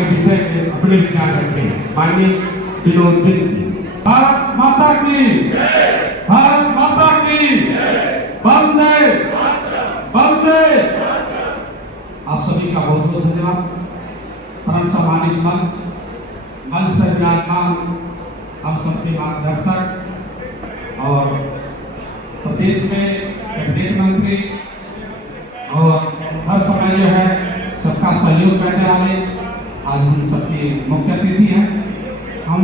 के विषय में अपने विचार रखें। माननीय विनोद जी। भारत माता की, भारत माता की, वंदे वंदे। आप सभी का बहुत बहुत धन्यवाद। परम सम्मानित मंच पर विराजमान हम सबके मार्गदर्शक और प्रदेश में कैबिनेट मंत्री और हर समय जो है सबका सहयोग करने वाले आज हम सबके मुख्य अतिथि हैं। हम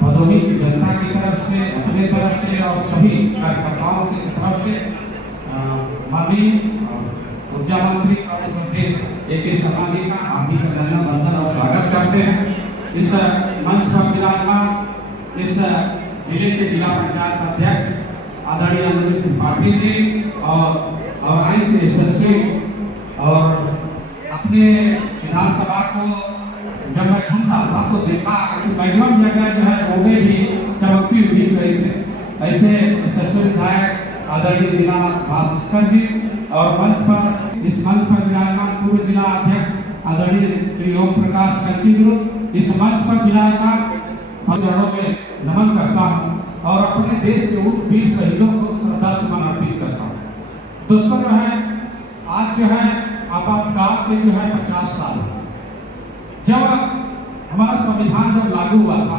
भदोही की जनता की तरफ से, अपने तरफ से और सभी कार्यकर्ताओं की तरफ से माननीय ऊर्जा मंत्री A.K. शर्मा जी का हार्दिक अभिनंदन वंदन और स्वागत करते हैं। इस मंच पर विराजमान इस जिले के जिला पंचायत अध्यक्ष आदरणीय अनुज त्रिपाठी जी और आइन के यशस्वी और अपने विधानसभा को जब मैं ढूंढ रहा था तो देखा कि बैकग्राउंड जगह जो है वो भी चमकती हुई दिख रही थी। ऐसे यशस्वी विधायक आदरणीय दीनानाथ भास्कर जी और मंच पर इस मंच पर विराजमान पूर्व जिला अध्यक्ष आदरणीय श्री ओम प्रकाश कंकी गुरु इस मंच पर विराजमान चरणों में नमन करता हूँ और अपने देश के उन वीर शहीदों को श्रद्धा सुमन अर्पित करता हूँ। दोस्तों जो है आज जो है आपातकाल के जो है 50 साल जब हमारा संविधान जब लागू हुआ था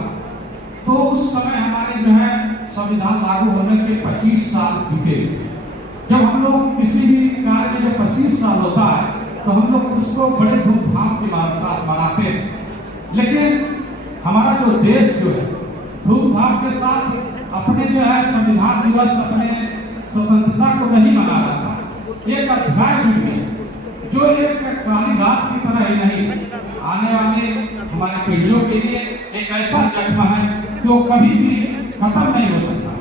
तो उस समय हमारे जो है संविधान लागू होने के 25 साल बीते। जब हम लोग किसी भी कार्य में जब 25 साल होता है तो हम लोग उसको बड़े धूमधाम के साथ मनाते हैं, लेकिन हमारा जो देश जो है धूमधाम के साथ अपने जो है संविधान दिवस अपने स्वतंत्रता को नहीं मना रहा था। एक अध्याय जुड़ गया जो एक काली रात की तरह ही नहीं, आने वाले हमारे पीढ़ियों के लिए एक ऐसा जख्म है जो कभी भी खत्म नहीं हो सकता।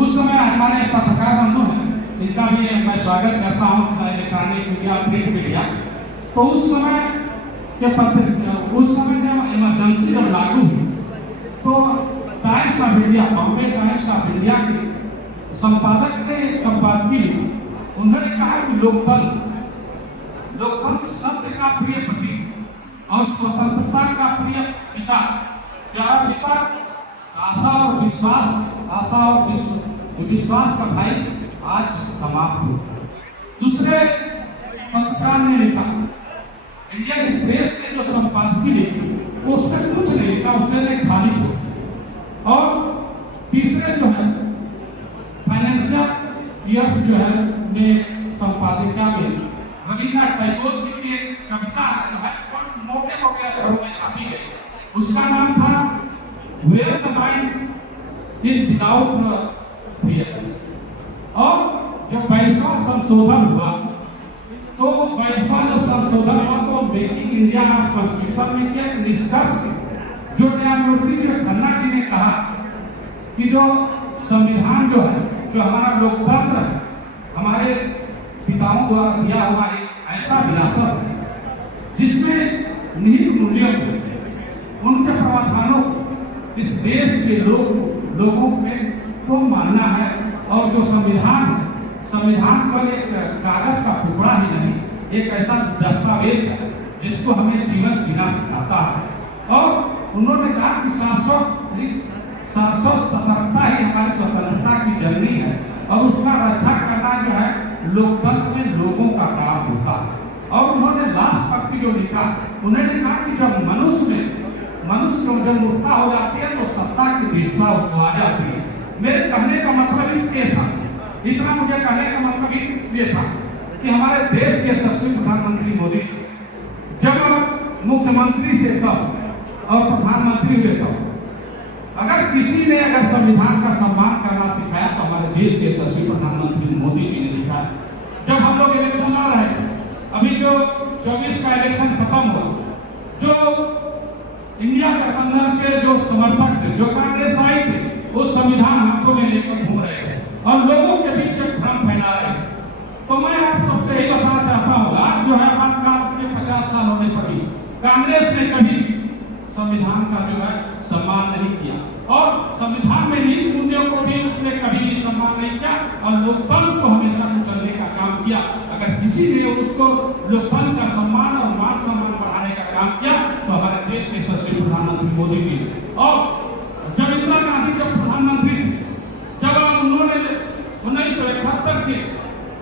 उस समय हमारे पत्रकार बंधु हैं, इनका भी मैं स्वागत करता हूँ, इलेक्ट्रॉनिक मीडिया, प्रिंट मीडिया। तो उस समय जब इमरजेंसी जब लागू हुई तो times of India, Bombay times of India के संपादक ने एक संपादकीय लिखी। उन्होंने कहा कि लोकतंत्र सत्य का प्रिय प्रतीक और स्वतंत्रता का प्रिय पिता, प्यारा पिता, आशा और विश्वास का भाई आज समाप्त हो। दूसरे पत्रकार ने लिखा, इंडियन एक्सप्रेस ने जो संपादकीय लिखी उससे कुछ नहीं लिखा, उसने खाली छोड़ा। और तीसरे जो है फाइनेंशियल ईयर्स जो है में संपादिका में रविन्द्रनाथ टैगोर जी की कविता जो है मोटे मोटे अक्षरों में छापी गई। उसका नाम था where the mind is without fear. और जब 22वां संशोधन हुआ तो 22वां जब संशोधन हुआ तो मेकिंग इंडिया कॉन्स्टिट्यूशन में क्या निष्कर्ष जो न्यायमूर्ति जो खन्ना जी ने कहा कि जो संविधान जो है, जो हमारा लोकतंत्र है, हमारे पिताओं द्वारा दिया हुआ एक ऐसा विरासत है जिसमें निहित मूल्यों को, उनके प्रावधानों को इस देश के लोगों में को मानना है। और जो संविधान पर एक कागज का टुकड़ा ही नहीं, एक ऐसा दस्तावेज है जिसको हमें जीवन जीना सिखाता है। और उन्होंने कहा कि 777 ही हमारी स्वतंत्रता की जननी है और उसका रक्षा करना जो है लोकतंत्र में लोगों का काम होता है। और उन्होंने लास्ट पंक्ति जो लिखा, उन्होंने कहा कि जब मनुष्य जब मूर्खता हो जाती है तो सत्ता की विशेषता उसको आ जाती है। मेरे कहने का मतलब इसलिए था, इतना मुझे कहने का मतलब इसलिए था कि हमारे देश के सबसे प्रधानमंत्री मोदी जी जब मुख्यमंत्री थे तब और प्रधानमंत्री हुए तब अगर किसी ने अगर संविधान का सम्मान करना सिखाया तो हमारे देश के सबसे प्रधानमंत्री मोदी जी ने लिखा है। जब हम लोग इलेक्शन लड़ रहे हैं, अभी जो 24 का इलेक्शन खत्म हुआ, जो इंडिया गठबंधन के जो समर्थक थे, जो कांग्रेस आई थे, वो संविधान हाथों में लेकर घूम रहे थे और लोगों के बीच भ्रम फैला रहे थे। तो मैं आप सबको यही बताना चाहता हूँ, आज जो है आपातकाल के 50 साल होने पर भी कांग्रेस ने कभी संविधान का जो है सम्मान नहीं किया और संविधान में निहित मूल्यों को भी उसने कभी सम्मान नहीं किया और लोकतंत्र को हमेशा कुचलने का काम किया। अगर किसी ने उसको लोकतंत्र का सम्मान और मान सम्मान बढ़ाने का काम किया तो हमारे देश के यशस्वी प्रधानमंत्री मोदी जी। और जब इंदिरा गांधी जब प्रधानमंत्री थे, जब उन्होंने 1971 के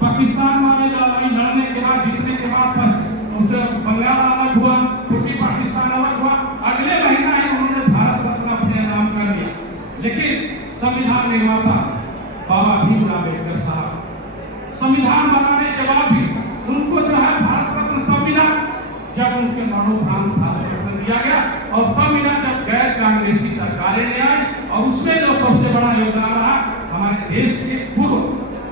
पाकिस्तान वाले लड़ाई लड़ने के बाद, जीतने के बाद उनसे बंगाल अलग हुआ, फिर पाकिस्तान अलग हुआ, अगले महीना ही उन्होंने भारत रत्न अपने नाम कर लिया। लेकिन संविधान निर्माता बाबा भीमराव अम्बेडकर साहब संविधान बनाने के बाद भी उनको जो है भारत रत्न तब मिला जब उनके मनोप्राण भारत रत्न दिया गया, और तब मिला जब गैर कांग्रेसी सरकारें ने आई। और उसमें जो सबसे बड़ा योगदान रहा हमारे देश के पूर्व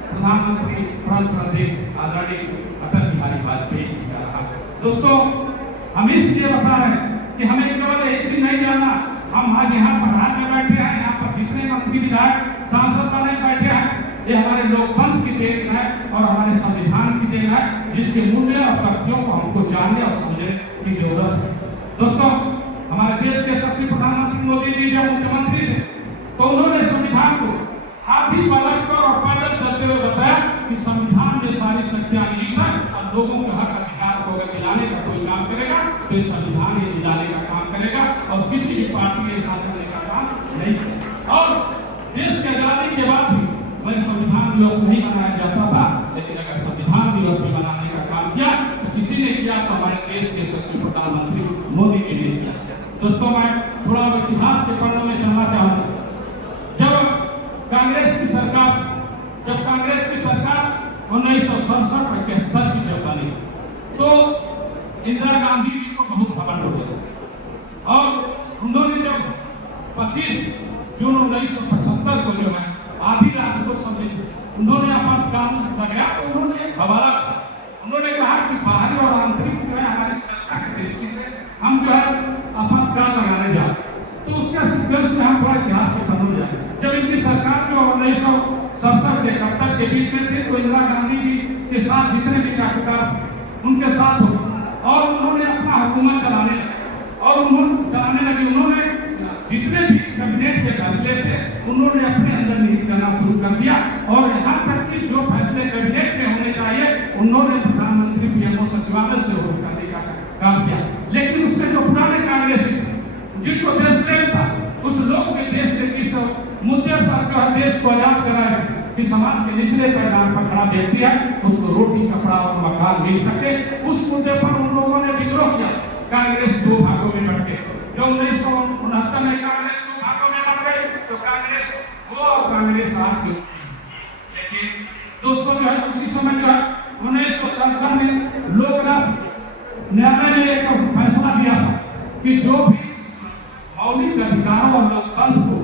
प्रधानमंत्री परम श्रद्धेय आदरणीय अटल बिहारी वाजपेयी जी का रहा। दोस्तों, हम इसलिए बता रहे हैं कि हमें केवल एक चीज नहीं जानना, हम आज यहाँ पढ़ाने में बैठे हैं, यहाँ पर जितने मंत्री विधायक सांसद बने बैठे हैं, ये हमारे लोकतंत्र की देन है और हमारे संविधान की देन है, जिसके मूल्य और तथ्यों को हमको जानने और समझने की जरूरत है। दोस्तों, हमारे देश के यशस्वी प्रधानमंत्री मोदी जी जब मुख्यमंत्री थे तो उन्होंने संविधान को हाथी पलट कर और पैदल चलते हुए बताया कि संविधान में सारी शक्तियां निहित है और लोगों के हक अधिकार को अगर दिलाने का कोई काम करेगा तो ये संविधान ये दिलाने का काम करेगा, और किसी भी पार्टी के साथ करने का काम नहीं करेगा। और देश की आजादी के बाद भी वही संविधान दिवस नहीं मनाया जाता था, लेकिन अगर संविधान दिवस भी मनाने का काम किया तो किसी ने किया, तो हमारे देश के यशस्वी प्रधानमंत्री मोदी जी ने किया। दोस्तों, मैं थोड़ा इतिहास के पन्नों में चलना चाहूंगा। जब कांग्रेस की सरकार 1967 और 71 की जब बनी तो इंदिरा गांधी जी को बहुत घमंड हो गया, और उन्होंने जब 25 जून 1975 को जो है आधी रात को समझे उन्होंने आपातकाल लगाया, तो उन्होंने एक हवाला उन्होंने कहा कि बाहरी और आंतरिक जो है हमारी सुरक्षा की दृष्टि से हम जो है आपातकाल लगाने जाए। तो उसका से हम थोड़ा इतिहास के पन्नों जाए। जब इनकी सरकार जो 1967 से 71 के बीच में थे तो इंदिरा गांधी जी के साथ जितने भी चाकूकार उनके साथ हो, और उन्होंने अपना हुकूमत चलाने लगे। उन्होंने जितने भी कैबिनेट के फैसले थे उन्होंने अपने अंदर निहित करना शुरू कर दिया, और यहाँ तक कि जो फैसले कैबिनेट में होने चाहिए उन्होंने प्रधानमंत्री पीएमओ सचिवालय से होकर करने का काम किया। लेकिन उसमें जो पुराने कांग्रेसी जिनको देश प्रेम था, उस लोग के देश के किस मुद्दे पर जो है देश को आजाद कराए कि समाज के निचले पैदान पर खड़ा व्यक्ति है उसको रोटी कपड़ा और मकान मिल सके, उस मुद्दे पर उन लोगों ने विद्रोह किया। कांग्रेस दो भागों में बट गई। जब 1969 में कांग्रेस दो भागों में बट गई तो कांग्रेस वो और कांग्रेस आगे। लेकिन दोस्तों जो है उसी समय जो है 1967 में लोकनाथ न्यायालय ने एक फैसला दिया था कि जो भी मौलिक अधिकारों और लोकतंत्र को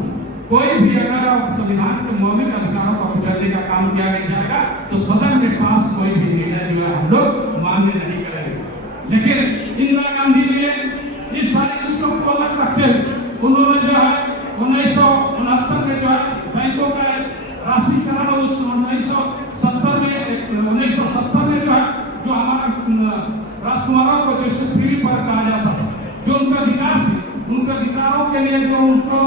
कोई भी अगर संविधान के मौलिक अधिकारों को कुचलने का काम किया जाएगा तो सदन में पास कोई भी निर्णय जो है हम लोग मान्य नहीं करेंगे। लेकिन इंदिरा गांधी जी ने इस सारी चीजों को अलग रखते हुए उन्होंने जो है 1969 में जो है बैंकों का राष्ट्रीयकरण, और 1970 में जो है जो हमारा राजकुमारों को जैसे फ्री पर कहा जाता है, जो उनका अधिकार थे, उनके अधिकारों के लिए जो उनको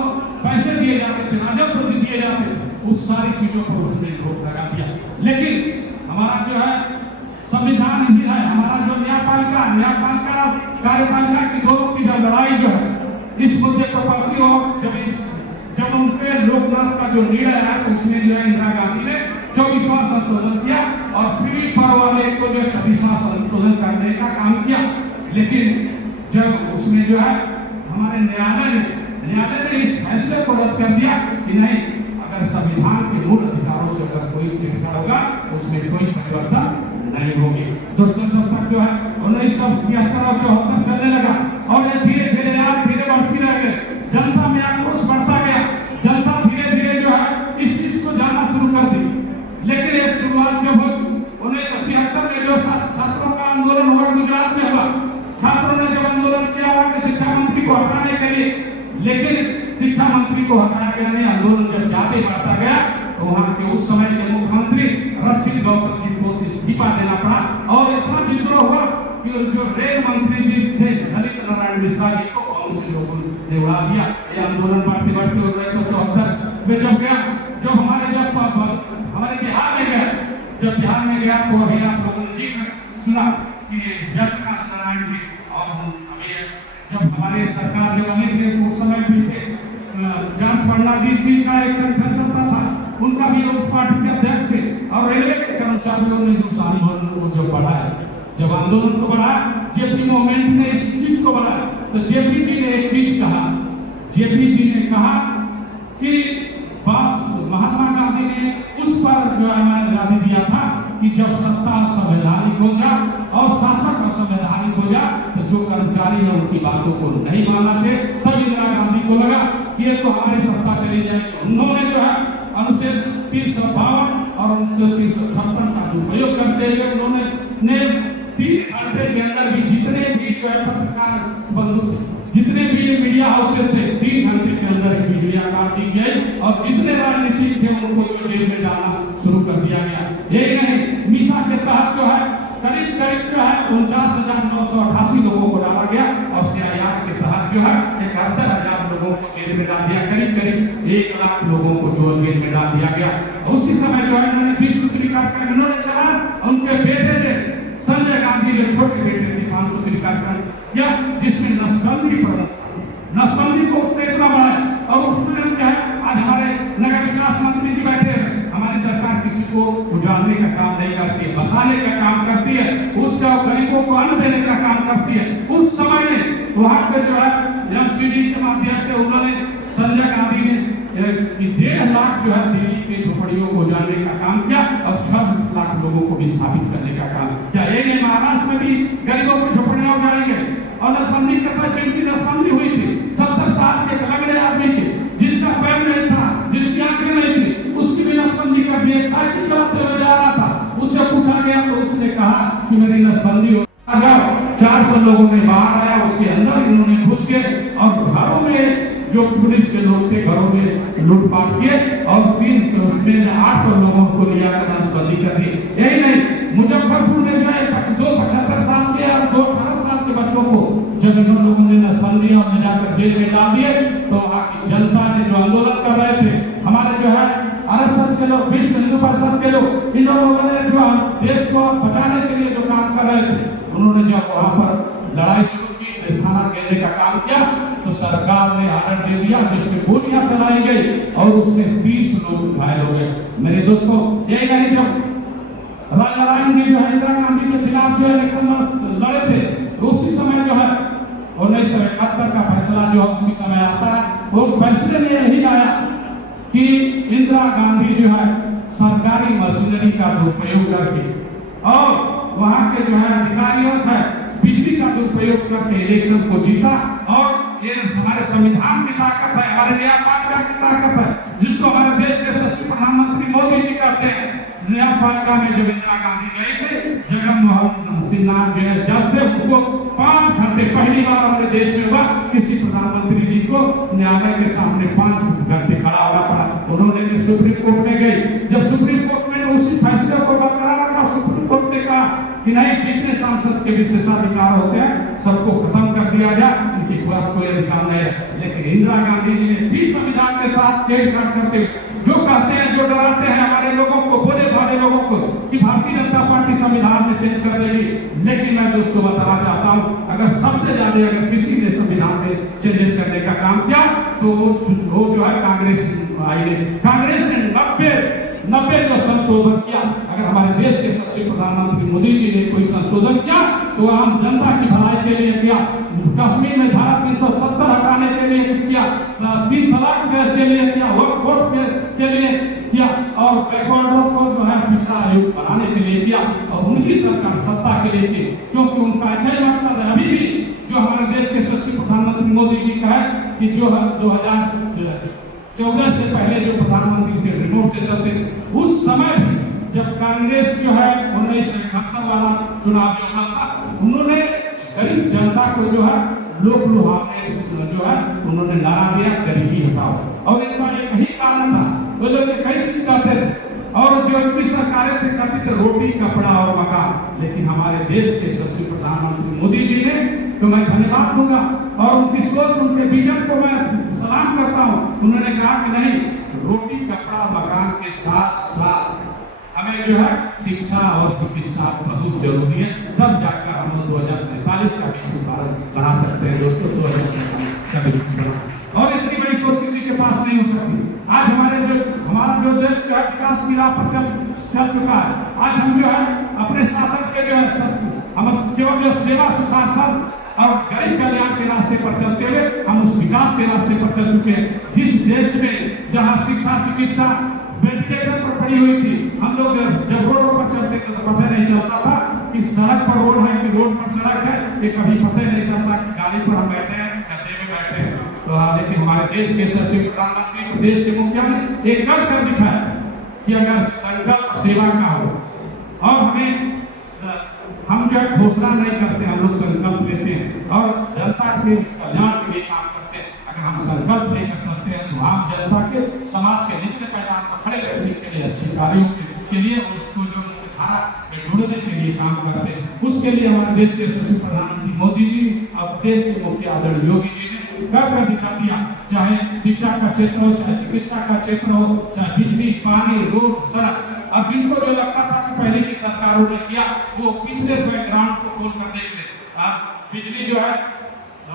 पैसे दिए जाते थे, राजस्व दिए जाते थे, उस सारी चीजों पर उसने रोक लगा दिया। लेकिन हमारा जो है संविधान ही है, हमारा जो न्यायपालिका कार्यपालिका की दोनों की जो लड़ाई जो है इस मुद्दे पर पहुंची, और जब उनके लोकनाथ का जो निर्णय है तो उसमें जो है इंदिरा गांधी ने 24वां संशोधन किया और फ्री पर वाले को जो 26वां संशोधन करने का काम किया। लेकिन जब उसमें जो है हमारे न्यायालय ने इस फैसले को रद्द कर दिया कि नहीं, अगर संविधान के मूल अधिकारों से अगर कोई छेड़छाड़ होगा उसमें कोई परिवर्तन नहीं होगी। दोस्तों, तब तक जो है 1973 और 74 चलने लगा, और ये धीरे धीरे बढ़ती रह गई। जनता में आक्रोश बढ़ता गया, जनता धीरे धीरे जो है इस चीज को जानना शुरू कर दी। लेकिन एक शुरुआत जब 1973 में जो छात्रों का आंदोलन हुआ, गुजरात में हुआ, छात्रों ने जब आंदोलन किया वहां के शिक्षा मंत्री को हटाने के लिए, लेकिन शिक्षा मंत्री को हटाया गया नहीं। आंदोलन जब जाते बढ़ता गया तो वहां के उस समय के मुख्यमंत्री रक्षित गौतम जी को इस्तीफा देना पड़ा, और इतना विद्रोह हुआ कि जो रेल मंत्री जी थे ललित नारायण मिश्रा जी को कांग्रेस लोगों ने उड़ा दिया। ये आंदोलन बढ़ते 1974 में जब गया, जब हमारे बिहार में गया तो अभी आप लोगों ने जी सुना कि जयप्रकाश नारायण जी और जब हमारे सरकार जो अमित थे उस समय भी थे, जांच फर्नांडीज जी का एक संगठन चलता था, उनका भी उस पार्टी के अध्यक्ष थे, और रेलवे के कर्मचारियों ने जो आंदोलन को जो बढ़ाया, जब आंदोलन को बढ़ाया, जेपी मूवमेंट ने इस चीज को बढ़ाया, तो जेपी जी ने एक चीज कहा, जेपी जी ने कहा कि महात्मा गांधी ने उस पर जो है दिया था कि जब सत्ता संवैधानिक हो जाए और शासक असंवैधानिक हो जाए, तो जो कर्मचारी है उनकी बातों को नहीं मानना चाहिए। तब इंदिरा गांधी को लगा कि ये तो हमारी सत्ता चली जाएगी। उन्होंने जो है अनुच्छेद 352 और अनुच्छेद 356 का उपयोग करते हुए उन्होंने 3 घंटे के अंदर भी जितने भी जो है पत्रकार बंधु थे, जितने भी मीडिया हाउसेस थे, 3 घंटे के अंदर बिजलियां काट दी गई और जितने राजनीतिक थे उनको जेल में डालना शुरू कर दिया गया। यही नहीं, मीसा के तहत जो है करीब जो है 49,988 लोगों को डाला गया और सीआईआर के तहत जो है 71,000 लोगों को जेल में डाल दिया, करीब 1 लाख लोगों को जो जेल में डाल दिया गया। उसी समय जो है उन्होंने 20 सूत्री कार्यक्रम उन्होंने चलाया, उनके बेटे थे संजय गांधी जो छोटे बेटे थे 5 सूत्री कार्यक्रम या जिसमें नसबंदी नसबंदी को उसने इतना बढ़ाया और उसने क्या है आज हमारे नगर विकास मंत्री जी बैठे हैं, हमारी सरकार किसी को उजाड़ने का काम नहीं करती है, बसाने का काम करती है, उससे गरीबों को अन्न देने का काम करती है। उस समय में वहां पे जो है एमसीडी के माध्यम से उन्होंने संजय गांधी ने 1.5 लाख जो है दिल्ली के झोपड़ियों को उजाड़ने का काम किया और 6 लाख लोगों को विस्थापित करने का काम किया। ये महाराष्ट्र में भी गरीबों को झोपड़ियां उजाड़ी गई और नसबंदी के बाद जिनकी नसबंदी हुई थी 70 साल के लंगड़े आदमी के, जिसका पैर नहीं था, जिसकी आंखें नहीं थी, उसकी भी नसबंदी कर दी। साइकिल चलाते हुए जा रहा था, उससे पूछा गया तो उसने कहा कि मेरी नसबंदी हो। 400 लोगों ने बाहर आया, उसके अंदर इन्होंने घुस के और घरों में जो पुलिस के लोग थे घरों में लूटपाट किए और 800 लोगों को लिया कर नसबंदी कर दी। यही नहीं, मुजफ्फरपुर में जो है 75 साल के और 18 साल के बच्चों को जब इन लोगों ने नसबंदी और ले जाकर जेल में डाल दिए, तो आखिर जनता ने जो आंदोलन कर रहे थे, हमारे जो है आरएसएस के लोग, विश्व हिंदू परिषद के लोग, इन लोगों ने जो देश को बचाने के लिए जो काम कर रहे थे, उन्होंने जब वहां पर लड़ाई शुरू की, थाना घेरने का काम किया, तो सरकार ने आर्डर दे दिया जिसमें गोलियां चलाई गई और उससे 20 लोग घायल हो गए। मेरे दोस्तों, यही नहीं, जब राजाराम जी जो है इंदिरा गांधी के खिलाफ जो इलेक्शन लड़े थे, तो उसी समय जो है 1971 का फैसला जो उसी समय आता है, वो फैसले में यही आया कि इंदिरा गांधी जो है सरकारी मशीनरी का दुरुपयोग करके और वहां के जो है अधिकारियों का बिजली का दुरुपयोग करके इलेक्शन को जीता। और ये हमारे संविधान की ताकत है, हमारे न्यायपालिका की ताकत है, जिसको हमारे देश के सचिव प्रधानमंत्री मोदी जी कहते हैं। न्यायपालिका में जब इंदिरा गांधी गए थे, जगनमोहन सिन्हा जो है जब थे, उनको 5 घंटे पहली बार हमारे देश में हुआ किसी प्रधानमंत्री जी को न्यायालय के सामने 5 घंटे खड़ा होना पड़ा। उन्होंने सुप्रीम कोर्ट में गए, जब सुप्रीम कोर्ट में उसी फैसले को बरकरार रखा, सुप्रीम कोर्ट ने कहा कि नहीं, जितने सांसद के विशेषाधिकार होते हैं सबको खत्म कर दिया जाए, इनकी पास कोई अधिकार नहीं है। लेकिन इंदिरा गांधी जी ने भी संविधान के साथ छेड़छाड़ करते जो कहते हैं, जो डराते हैं हमारे लोगों को, बोले भाले लोगों को कि भारतीय जनता पार्टी संविधान में चेंज कर देगी। लेकिन मैं दोस्तों बताना चाहता हूं, अगर सबसे ज्यादा अगर किसी ने संविधान में चेंजेस करने का काम किया तो वो जो है कांग्रेस आई ने। कांग्रेस ने 90 जो संशोधन किया, अगर हमारे देश के सचिव प्रधानमंत्री मोदी जी ने कोई संशोधन किया तो आम जनता की भलाई के लिए किया। कश्मीर में धारा 370 हटाने के लिए किया, 3 तलाक के लिए किया, वक्फ बोर्ड के लिए किया और बैकवर्डों को जो है पिछड़ा आयोग बनाने के लिए किया और उनकी सरकार सत्ता के लिए की, क्योंकि उनका एक मकसद है। अभी भी जो हमारे देश के सचिव प्रधानमंत्री मोदी जी का है कि जो 2014 से पहले जो प्रधानमंत्री थे रिमोट से चलते, उस समय भी जब कांग्रेस जो है 1971 वाला चुनाव जो हुआ था, उन्होंने गरीब जनता को जो है लोक लुभावने जो है उन्होंने नारा दिया, गरीबी हटाओ। और इनका एक ही कारण था, वो लोग कई चीज करते थे और जो इनकी सरकारें थे कहती थे रोटी कपड़ा और मकान। लेकिन हमारे देश के सचिव प्रधानमंत्री मोदी जी ने, तो मैं धन्यवाद दूंगा और उनकी सोच, उनके विजन को मैं सलाम करता हूं। उन्होंने कहा कि नहीं, रोटी कपड़ा मकान के साथ साथ हमें जो है शिक्षा और चिकित्सा बहुत जरूरी है, तब जाकर हम लोग 2047 का विकसित भारत बना सकते हैं दोस्तों। 2047 का विकसित भारत, और इतनी बड़ी सोच किसी के पास नहीं हो सकती। आज हमारा जो देश का विकास की राह पर चल चुका है, आज हम जो है अपने शासन के जो है हम केवल जो सेवा सुशासन और गरीब कल्याण के रास्ते पर चलते हुए हम उस विकास के रास्ते पर चल चुके हैं। जिस देश में जहाँ शिक्षा चिकित्सा वेंटिलेटर पर पड़ी हुई थी, हम लोग जब रोडों पर चलते थे तो पता नहीं चलता था कि सड़क पर रोड है कि रोड पर सड़क है, ये कभी पता नहीं चलता कि गाड़ी पर हम बैठे हैं, गद्दे में बैठे हैं। तो लेकिन हमारे देश के सचिव प्रधानमंत्री प्रदेश के मुखिया ने एक कर दिखाया कि अगर संकल्प सेवा का हो, और हम जो है घोषणा नहीं करते, हम लोग संकल्प लेते हैं और जनता के कल्याण के लिए काम करते हैं। अगर हम संकल्प लेकर चलते हैं तो आम जनता के समाज के निश्चित पैदान पर खड़े रहने के लिए, अच्छे कार्यों के लिए, उसको जो धारा में जोड़ने के लिए काम करते हैं। उसके लिए हमारे देश के सचिव प्रधानमंत्री मोदी जी और देश के मुख्य आदरणीय योगी जी ने कर दिखा दिया। चाहे शिक्षा का क्षेत्र हो, चाहे चिकित्सा का क्षेत्र हो, चाहे बिजली, पानी, रोड, सड़क, अब जिनको जो लगता था कि पहले की सरकारों ने किया, वो पिछले बैकग्राउंड को खोल कर देख ले। बिजली जो है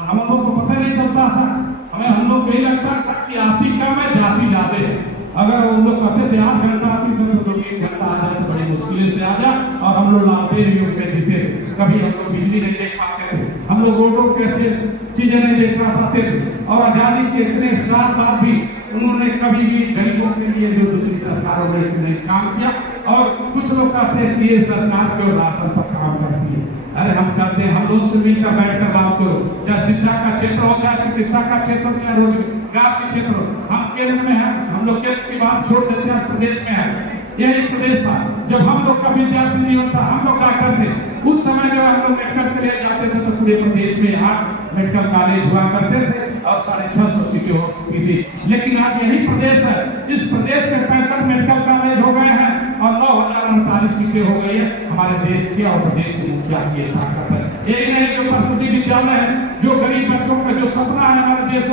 हम लोग को पता नहीं चलता था, हम लोग को यही लगता था कि आती कम है जाती ज्यादा है। अगर उन लोग कहते थे 8 घंटा आती तो 2-3 घंटा आ जाए तो बड़ी मुश्किल से आ जाए, और हम लोग लाते भी उनके जीते। कभी हम लोग बिजली नहीं देख पाते थे, हम लोग रोडों के अच्छे चीजें नहीं देख पाते थे, और आजादी के इतने साल बाद भी उन्होंने कभी भी गरीबों के लिए जो दूसरी सरकारों ने नहीं काम किया। और कुछ लोग कहते हैं कि ये सरकार केवल राशन पर काम करती है। अरे हम कहते हैं हम लोग से मिलकर बैठकर बात करो, चाहे शिक्षा का क्षेत्र हो, चाहे चिकित्सा का क्षेत्र हो, चाहे रोजगार के क्षेत्र हो। हम केंद्र में हैं, हम लोग केंद्र की बात छोड़ देते हैं, प्रदेश में है। यही प्रदेश था जब हम लोग का विद्यार्थी नहीं होता, हम लोग डॉक्टर थे। उस समय जब हम लोग मेडिकल के लिए जाते थे तो पूरे प्रदेश में 8 मेडिकल कॉलेज हुआ करते थे और 650 सीटें हो चुकी थी। लेकिन आज यही प्रदेश है, इस प्रदेश में 65 मेडिकल कॉलेज हो गए हैं और 9039 सीटें हो गई है। हमारे देश के और प्रदेश के मुखिया की ताकत है। यही नहीं जो प्रसूति विद्यालय है, जो गरीब बच्चों का जो सपना है हमारे देश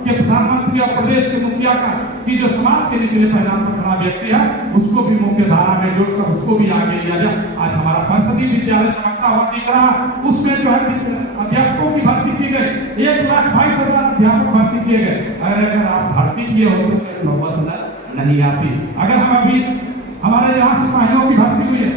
के प्रधानमंत्री और प्रदेश के मुखिया का, कि जो समाज के निचले पैदान पर खड़ा व्यक्ति है उसको भी मुख्य धारा में जोड़कर उसको भी आगे लिया जाए। आज हमारा प्रसूति विद्यालय चमकता हुआ दिख रहा, उसमें जो है अध्यापकों की भर्ती की गई, 1,22,000 अध्यापक भर्ती किए गए। अगर आप भर्ती किए हो तो नौबत नहीं आती। अगर हम अभी हमारे यहाँ सिपाहियों की भर्ती हुई है,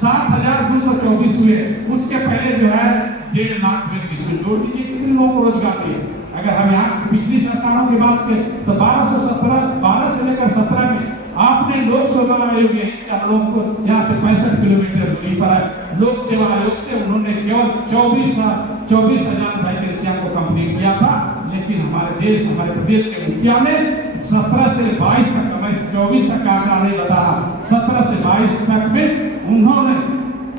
7,224 हुए, उसके पहले जो है 1.5 लाख में जोड़ दीजिए कितने लोगों को रोजगार दिए। अगर हम यहाँ पिछली सरकारों की बात करें तो 12 से लेकर 17 में आपने लोक सेवा आयोग यहीं से हम लोग को यहाँ से 65 किलोमीटर दूरी पर है। लोक सेवा आयोग से उन्होंने केवल 24,000 वैकेंसियां को कंप्लीट किया था। लेकिन हमारे प्रदेश के मुखिया ने 17 से 22 तक, मैं 24 तक का आंकड़ा नहीं बता रहा, 17 से 22 तक में उन्होंने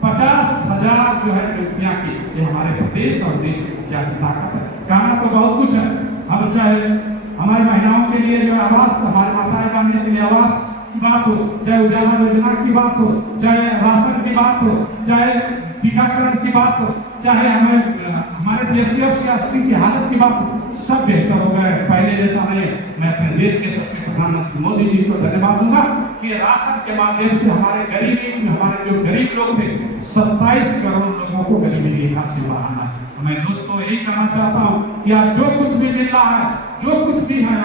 50,000 जो है नियुक्तियां की। ये हमारे प्रदेश और देश की क्या ताकत है। कहना तो बहुत कुछ है, हम चाहे हमारी महिलाओं के लिए जो आवास, हमारे माताएं बहनों के लिए आवास की बात हो, चाहे उजाला योजना की बात हो, चाहे राशन की बात हो, चाहे टीकाकरण की बात हो, चाहे हमारे DSF की 80 की हालत की बात हो, सब बेहतर हो गए पहले जैसा नहीं। मैं अपने देश के सचिव प्रधानमंत्री मोदी जी को धन्यवाद दूंगा कि राशन के माध्यम से हमारे जो गरीब लोग थे 27 करोड़ लोगों को गरीबी रेखा से बढ़ाना है। मैं दोस्तों यही कहना चाहता हूँ कि आज जो कुछ भी मिल रहा है, जो कुछ भी है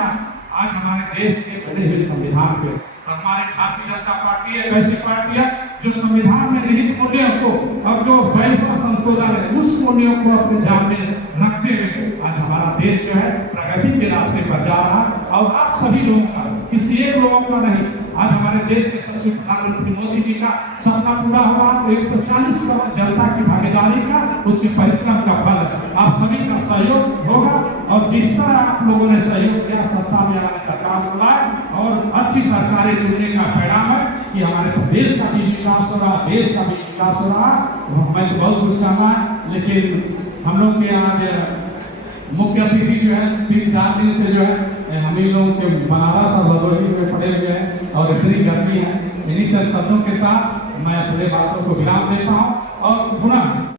आज हमारे देश के बने हुए संविधान पे, हमारी भारतीय जनता पार्टी एक ऐसी पार्टी है जो संविधान में निहित मूल्यों को और जो 22वां संशोधन है उस मूल्यों को अपने ध्यान में रखते हुए आज हमारा देश जो है प्रगति के रास्ते पर जा रहा है। और आप सभी लोगों का, किसी एक लोगों का नहीं, आज हमारे देश के सचिव प्रधानमंत्री मोदी जी का सपना पूरा हुआ तो 140 करोड़ जनता की भागीदारी का, उसके परिश्रम का फल है। आप सभी का सहयोग होगा और जिस तरह आप लोगों ने सहयोग किया, सत्ता में हमारे सरकार को लाए और अच्छी सरकारें चुनने का परिणाम है कि हमारे प्रदेश का भी विकास हो रहा, देश का भी विकास हो रहा। मैं तो बहुत कुछ कहना है, लेकिन हम लोग के यहाँ मुख्य अतिथि जो है 3-4 दिन से जो है हम ही लोग के बनारस और भदोही में पड़े हुए हैं और इतनी गर्मी है। इन्हीं चंद शब्दों के साथ मैं अपने बातों को विराम देता हूँ और पुनः